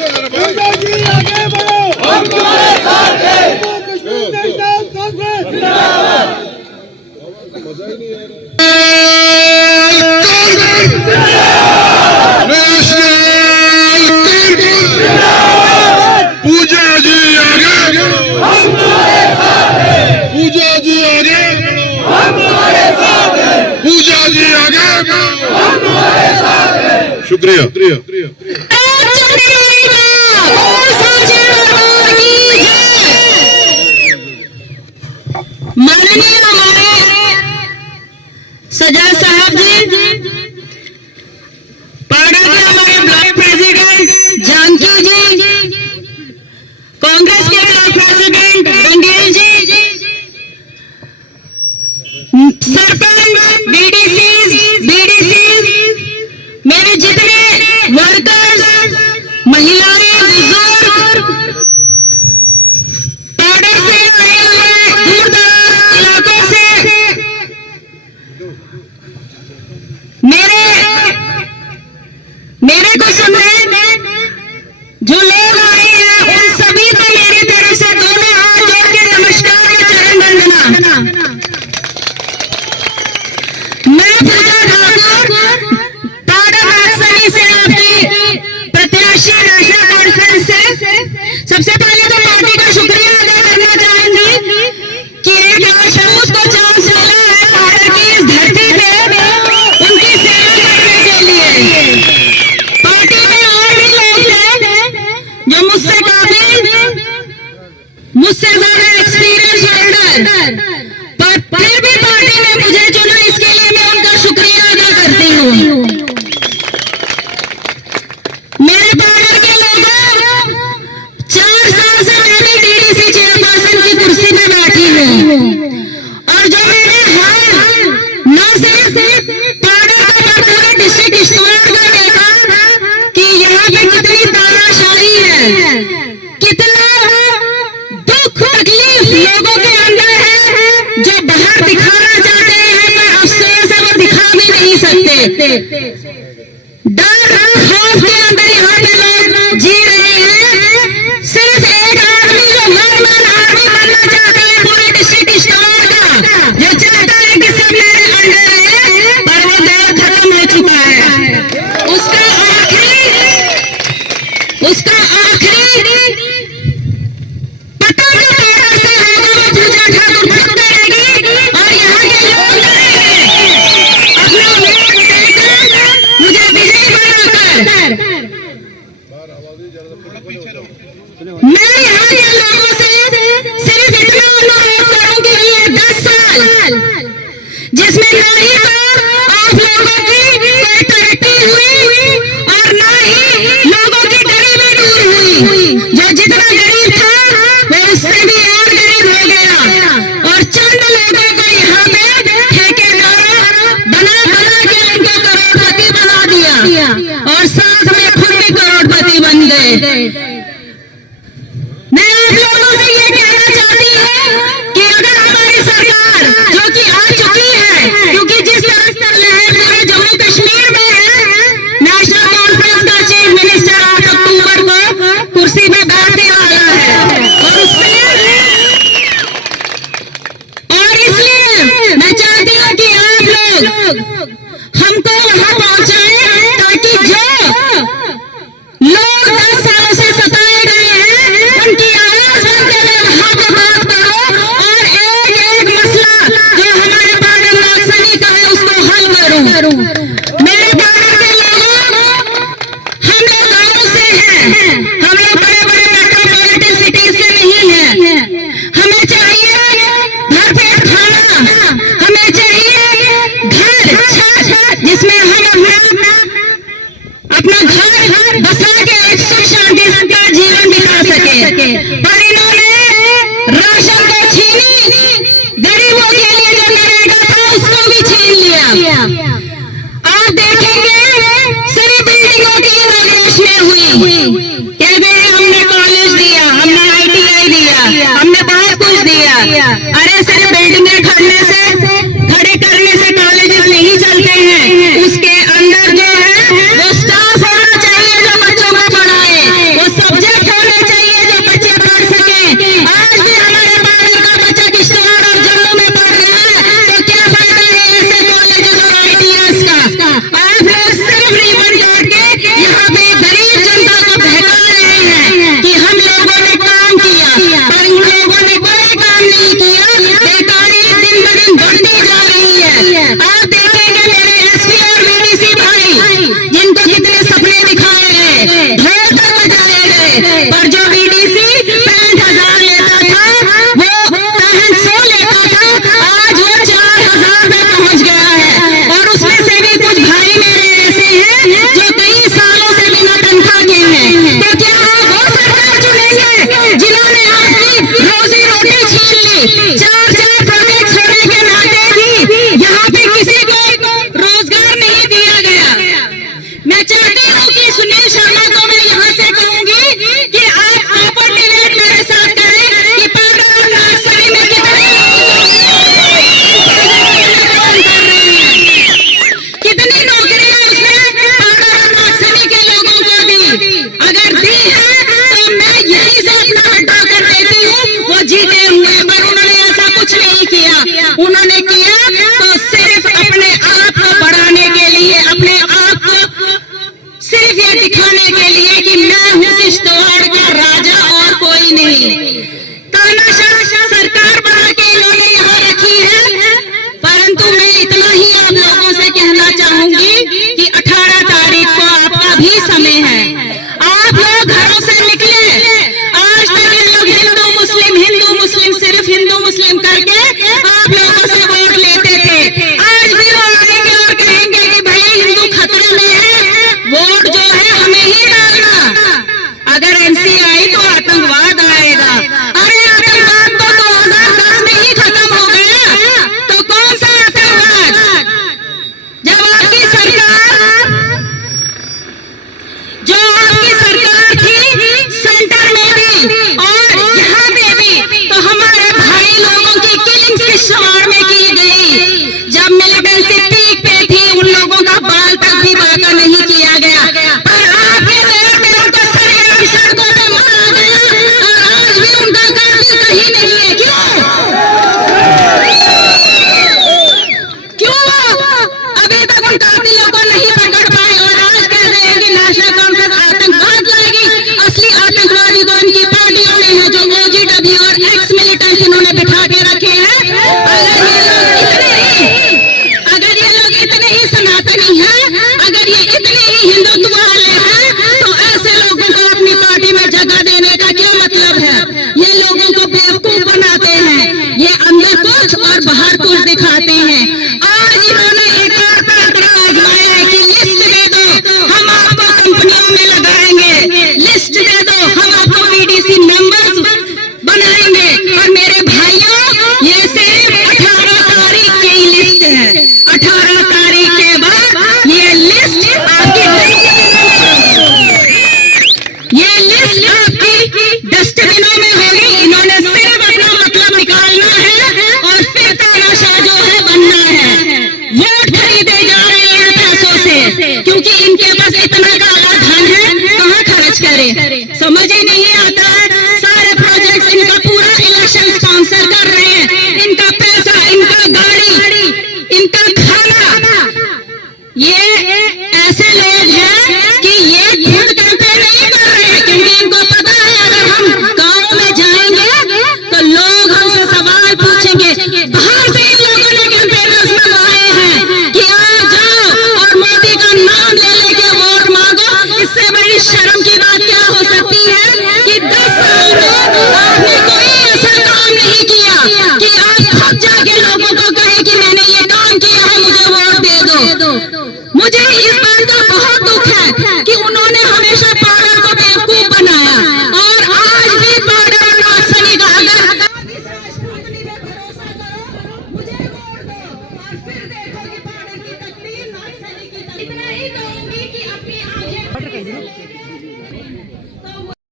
जी आगे बढ़ो, हम तुम्हारे साथ हैं। कश्मीर नेशनल कांग्रेस जिंदाबाद। मजा ही नहीं आ रहा। पूजा जी आगे बढ़ो, हम तुम्हारे साथ हैं। पूजा जी आगे बढ़ो, हम तुम्हारे साथ हैं। पूजा जी आगे बढ़ो, हम तुम्हारे साथ हैं। शुक्रिया। माननीय हमारे सजा साहब जी, पाड़ा के हमारे ब्लॉक प्रेसिडेंट जानकी जी, कांग्रेस के ब्लॉक प्रेसिडेंट बंगेल जी, सरपंच, बीडीसी, मेरे जितने वर्कर्स, महिलाएं, बुजुर्ग, पाड़ा से आए हुए दूर-दराज इलाकों से मेरे को सुनने जो लोग आए हैं, उन सभी को मेरी तरफ से दोनों हाथ जोड़ के नमस्कार और चरण वंदना। मैं पूजा ठाकुर पाड़ा नक्सली से आपकी प्रत्याशी नेशनल कॉन्फ्रेंस से सबसे पहले तो पार्टी का शुक्रिया अदा करना चाहूंगी कि एक राजपूत को चांस मिला है पाड़ा की इस धरती पे उनकी सेवा करने के लिए। पार्टी में और भी लोग हैं जो मुझसे काबिल, मुझसे ज्यादा एक्सपीरियंस होल्डर, पर फिर भी पार्टी ने मुझे चुना, इसके लिए मैं उनका शुक्रिया अदा करती हूँ। मेरे पार्टी के लोगों, 4 साल से मैं भी डीडीसी चेयरपर्सन की कुर्सी में बैठी हूँ, और जो मैंने हाल न सिर्फ पाड़ा का पूरे डिस्ट्रिक्ट किश्तवाड़ का देखा कि यहाँ पे कितनी तानाशाही है, कितना दुख तकलीफ लोगों के अंदर है, जो बाहर दिखाना चाहते हैं पर अफसोस है वो दिखा भी नहीं सकते। डर खौफ के अंदर यहाँ पे लोग जी रहे हैं। सिर्फ एक आदमी जो वन आर्मी बनना चाहता है पूरे डिस्ट्रिक्ट किश्तवाड़ का, जो चाहता है कि सब मेरे अंडर है, पर वो दौर खत्म हो चुका है। उसका आखिरी पता जो पाड़ा से होगा वो पूजा ठाकुर खुद करेगी और यहाँ के लोग लड़ेंगे अपना वोट देकर मुझे विजयी बनाकर। मैं यहाँ के लोगों से सिर्फ इतना अनुरोध करूंगी कि ये 10 साल जिसमें ना ही आप लोगों की कोई तरक्की हुई और ना ही लोगों की गरीबी दूर हुई, जो जितना गरीब था वो उससे भी और गरीब हो गया, और चंद लोगों को यहाँ पे ठेकेदार बना के उनको करोड़पति बना दिया, और साथ में खुद भी करोड़पति बन गए। मैं आप लोगों से ये कहना चाहती हूँ कि अगर हमारी सरकार जो कि आ चुकी है, क्योंकि जिस तरह से लहर पूरे जम्मू कश्मीर में है, नेशनल कॉन्फ्रेंस का चीफ मिनिस्टर 8 अक्टूबर को कुर्सी में बैठने वाला है, और इसलिए मैं चाहती हूँ कि आप लोग हमको वहां पहुंचाएं ताकि जो लोग 10 सालों से सताए गए हैं उनकी आवाज बनकर वहां पे बात करो, और एक मसला जो हमारे पाड़ा नक्सली का है उसको हल करूं। मेरे पाड़ा के लोगों, हम लोग गाँव से हैं, हम लोग बड़े मेट्रोपॉलिटन सिटीज से नहीं हैं। हमें चाहिए भरपेट खाना, हमें चाहिए घर छत जिसमें हम अपना घर बसा के एक सुख शांति का जीवन बिता सके, पर इन्होंने राशन को छीनी, गरीबों के लिए जो नरेगा था उसको भी छीन लिया। आप देखेंगे सिर्फ बिल्डिंगों की इनॉग्रेशन हुई, कहते हैं हमने कॉलेज दिया, हमने ITI दिया, हमने बहुत कुछ दिया। अरे सिर्फ बिल्डिंगें खड़े करने से कॉलेजेस नहीं चलते हैं, उसके अंदर जो है वो स्टाफ होना चाहिए जो बच्चों को पढ़ाए, ली। 4 प्रोजेक्ट होने के नाते भी यहाँ पे किसी को रोजगार नहीं दिया गया। मैं चाहती हूँ कि सुनील शर्मा को मैं यहाँ से कहूंगी कि आप ओपन डिबेट मेरे साथ करें कि पाउडर और नर्सरी में कितनी नौकरियां उसने पाउडर और नर्सरी के लोगों को दी। अगर दी है तो मैं यही से अपना हटा कर देती हूँ, वो जीते हुए। पर उन्होंने ऐसा कुछ नहीं किया। उन्होंने किया तो सिर्फ अपने आप को बढ़ाने के लिए, अपने आप को सिर्फ ये दिखाने के लिए कि मैं हूँ किश्तवाड़ का राजा और कोई नहीं। तानाशाह सरकार बना के इन्होंने यहाँ रखी है। परंतु मैं इतना ही आप लोगों से कहना चाहूंगी कि 18 तारीख को आपका भी समय है। आप लोग घरों से निकले। आज तक ये लोग हिंदू मुस्लिम सिर्फ हिंदू मुस्लिम करके आप लोगों से वोट लेते थे। आज भी वो आएंगे और कहेंगे कि भाई हिंदू खतरे में है, वोट जो है हमें ही डालना। अगर एनसी आई तो आतंकवाद आएगा। अरे आतंकवाद तो 2010 में ही खत्म हो गया, तो कौन सा आतंकवाद? जब आपकी सरकार थी सेंटर में भी और यहाँ पे भी, तो हमारे भाई लोगों की किलिंग्स किश्तवाड़ में की गई। जब मिलिटेंसी पीक पे थी उन लोगों का बाल तक भी बाका नहीं किया गया। पर आपके दौर में उनको सरेआम सड़कों पे मारा गया और आज भी उनका कातिल कहीं नहीं है। क्यों अभी तक उन कातिलों को नहीं पकड़ पाए और आज कह रहे हैं कि नेशनल कॉन्फ्रेंस आतंकवाद लाएगी। असली आतंकवादी तो इनकी पार्टियों में है, जो OGW और एक्स मिलिटेंट इन्होंने बिठा के रखे हैं। अगर ये लोग इतने ही सनातनी हैं, अगर ये इतने ही हिंदुत्व वाले हैं, तो ऐसे लोगों को अपनी पार्टी में जगह देने का क्या मतलब है? ये लोगों को बेवकूफ बनाते हैं, ये अंदर कुछ और बाहर कुछ दिखाते हैं। आज इन्होंने एक और तंत्र आजमाया है कि लिस्ट दे दो, हम आपको कंपनियों में लगाएंगे। लिस्ट दे दो, हम आपको BDC मेंबर्स बनाएंगे। और मेरे भाइयों, ये सिर्फ 18 तारीख की लिस्ट है। 18 तारीख के बाद ये लिस्ट आपकी डस्टबिनों में होगी। इन्होंने सिर्फ अपना मतलब निकालना है और फिर तानाशाह जो है बनना है। वोट खरीदे जा रहे हैं पैसों से, क्योंकि इनके पास इतना काला धन है, कहाँ खर्च करें समझ ही नहीं आता है। सारे प्रोजेक्ट्स इनका पूरा इलेक्शन स्पॉन्सर कर रहे हैं। इनका पैसा, इनका गाड़ी, इनका खाना। ये ऐसे लोग हैं कि ये खुद कैंपेन नहीं कर रहे हैं, क्योंकि इनको पता है अगर हम गाँव में जाएंगे तो लोग हमसे सवाल पूछेंगे। बाहर से इन लोगों ने कैंपेनर्स मंगवाए हैं कि आप जाओ और मोदी का नाम ले लेके वोट मांगो। इससे बड़ी शर्म